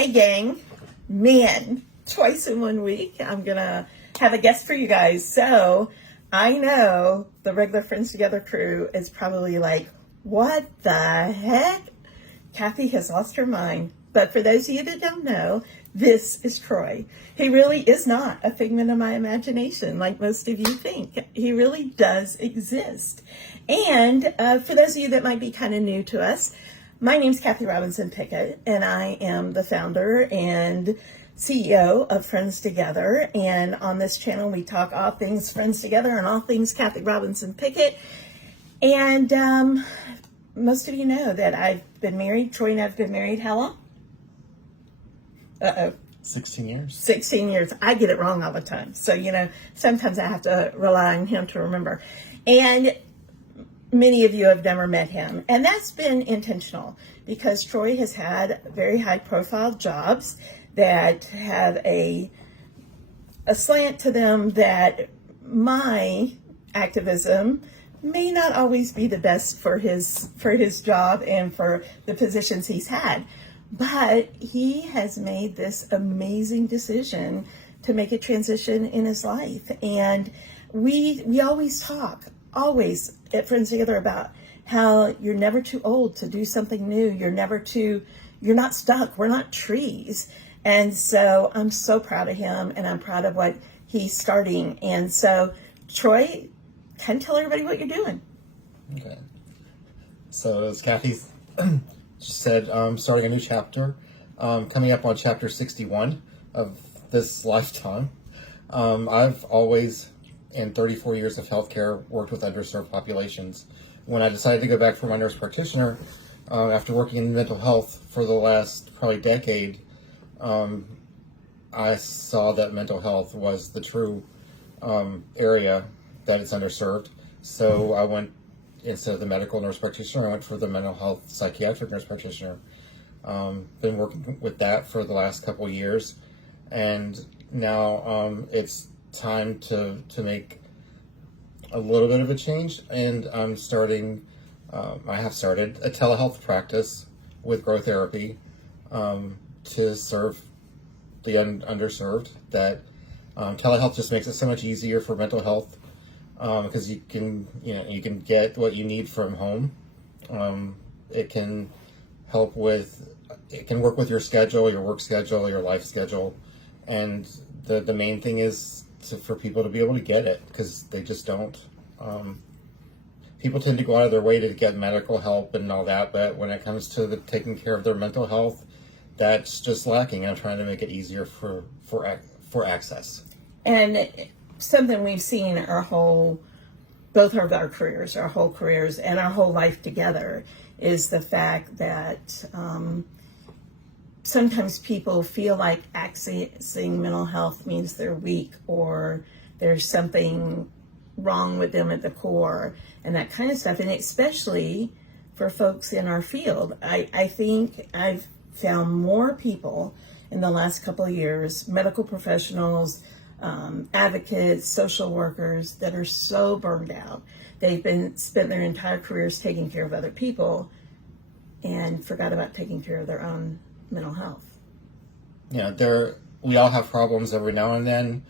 Hey gang, man, twice in 1 week I'm gonna have a guest for you guys. So I know the regular Friends Together crew is probably like, what the heck? Kathy has lost her mind. But for those of you that don't know, this is Troy. He really is not a figment of my imagination like most of you think. He really does exist. And for those of you that might be kind of new to us, my name's Kathy Robinson Pickett, and I am the founder and CEO of Friends Together. And on this channel, we talk all things Friends Together and all things Kathy Robinson Pickett. And most of you know that I've been married. Troy and I've been married how long? 16 years. 16 years. I get it wrong all the time. So, sometimes I have to rely on him to remember. And many of you have never met him. And that's been intentional because Troy has had very high profile jobs that have a slant to them that my activism may not always be the best for his job and for the positions he's had. But he has made this amazing decision to make a transition in his life. And we always talk, always at Friends Together, about how you're never too old to do something new. You're not stuck. We're not trees. And so I'm so proud of him, and I'm proud of what he's starting. And so, Troy, can you tell everybody what you're doing? Okay. So as Kathy said, starting a new chapter, coming up on chapter 61 of this lifetime. I've always, in 34 years of healthcare, worked with underserved populations. When I decided to go back for my nurse practitioner, after working in mental health for the last probably decade, I saw that mental health was the true area that it's underserved. So I went, instead of the medical nurse practitioner, I went for the mental health psychiatric nurse practitioner. Been working with that for the last couple of years, and now it's time to make a little bit of a change. And I have started a telehealth practice with Grow Therapy to serve the underserved. That telehealth just makes it so much easier for mental health. Because you can get what you need from home. It can work with your schedule, your work schedule, your life schedule, and the main thing is for people to be able to get it, because they just don't. People tend to go out of their way to get medical help and all that, but when it comes to taking care of their mental health, that's just lacking. I'm trying to make it easier for access. And something we've seen both of our careers, our whole careers and our whole life together, is the fact that sometimes people feel like accessing mental health means they're weak or there's something wrong with them at the core and that kind of stuff. And especially for folks in our field, I think I've found more people in the last couple of years, medical professionals, advocates, social workers, that are so burned out. They've spent their entire careers taking care of other people and forgot about taking care of their own mental health. Yeah, we all have problems every now and then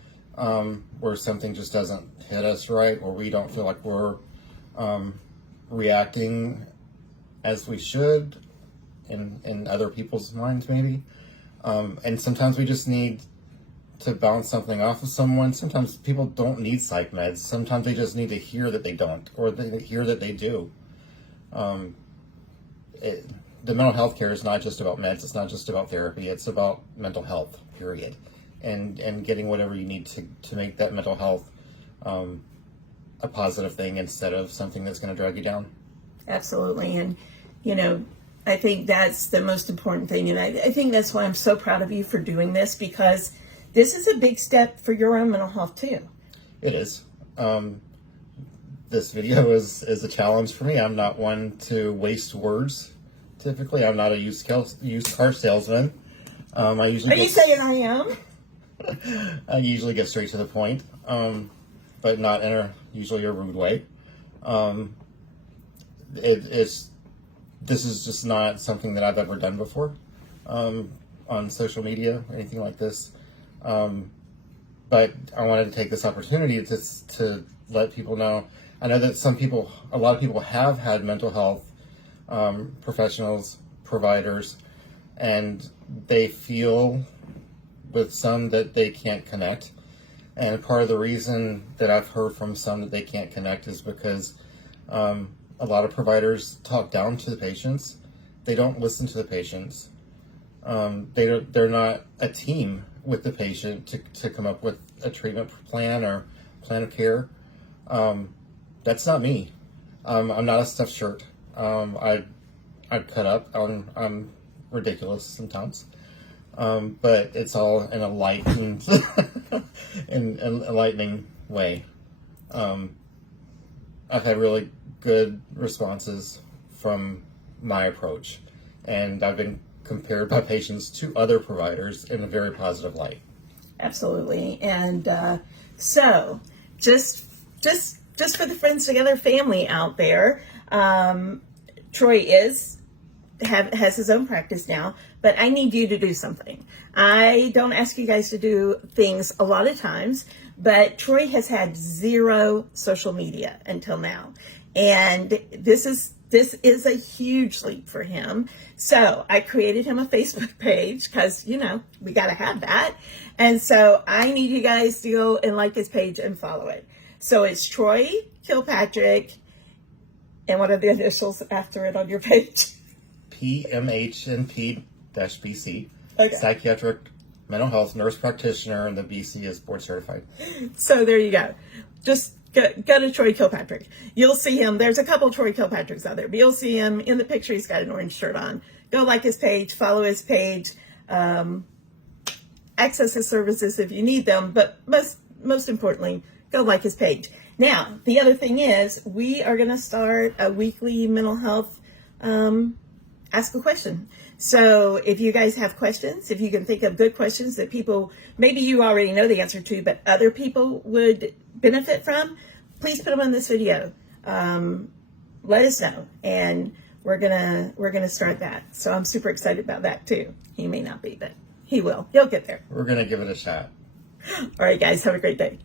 where something just doesn't hit us right, or we don't feel like we're reacting as we should in other people's minds, maybe. And sometimes we just need to bounce something off of someone. Sometimes people don't need psych meds. Sometimes they just need to hear that they don't, or they hear that they do. The mental health care is not just about meds. It's not just about therapy. It's about mental health, period. And getting whatever you need to make that mental health a positive thing instead of something that's going to drag you down. Absolutely. And, I think that's the most important thing. And I think that's why I'm so proud of you for doing this, because this is a big step for your own mental health too. It is. This video is a challenge for me. I'm not one to waste words. Typically, I'm not a used car salesman. Are you saying I am? I usually get straight to the point, but not in usually a rude way. This is just not something that I've ever done before. on social media or anything like this. But I wanted to take this opportunity to let people know. I know that a lot of people have had mental health professionals, providers, and they feel with some that they can't connect. And part of the reason that I've heard from some that they can't connect is because a lot of providers talk down to the patients. They don't listen to the patients. They're not a team with the patient to come up with a treatment plan or plan of care. That's not me. I'm not a stuffed shirt. I cut up. I'm ridiculous sometimes. But it's all in a light and in a lightning way. I've had really good responses from my approach, and I've been compared by patients to other providers in a very positive light. Absolutely. And so just for the Friends Together family out there, Troy has his own practice now, but I need you to do something. I don't ask you guys to do things a lot of times, but Troy has had 0 social media until now. And this is a huge leap for him. So I created him a Facebook page because, we got to have that. And so I need you guys to go and like his page and follow it. So it's Troy Kilpatrick. And what are the initials after it on your page? PMHNP-BC. Okay. Psychiatric mental health nurse practitioner, and the BC is board certified. So there you go. Just go to Troy Kilpatrick. You'll see him. There's a couple Troy Kilpatricks out there, but you'll see him in the picture. He's got an orange shirt on. Go like his page, follow his page, access his services if you need them, but most importantly, go like his page. Now, the other thing is we are going to start a weekly mental health Ask a Question. So if you guys have questions, if you can think of good questions that people, maybe you already know the answer to, but other people would benefit from, please put them on this video. Let us know. And we're gonna start that. So I'm super excited about that too. He may not be, but he will. He'll get there. We're going to give it a shot. All right, guys, have a great day.